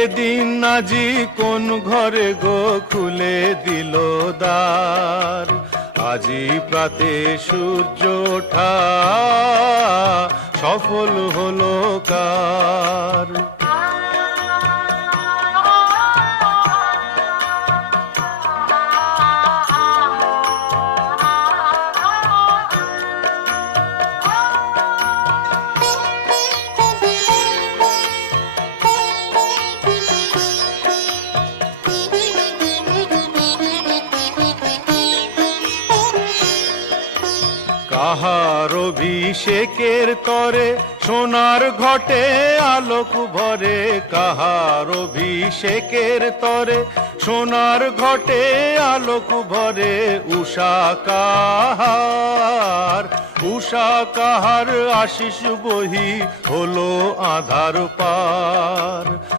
এদিন আজি কোন ঘরে গো খুলে দিল দ্বার, আজি প্রাতে সূর্য ওঠা সফল হলো কার। কাহার অভিষেকের তরে সোনার ঘটে আলোক ভরে, কাহার অভিষেকের তরে সোনার ঘটে আলোক ভরে। উষা কাহার আশিস বহি হলো আধার পার।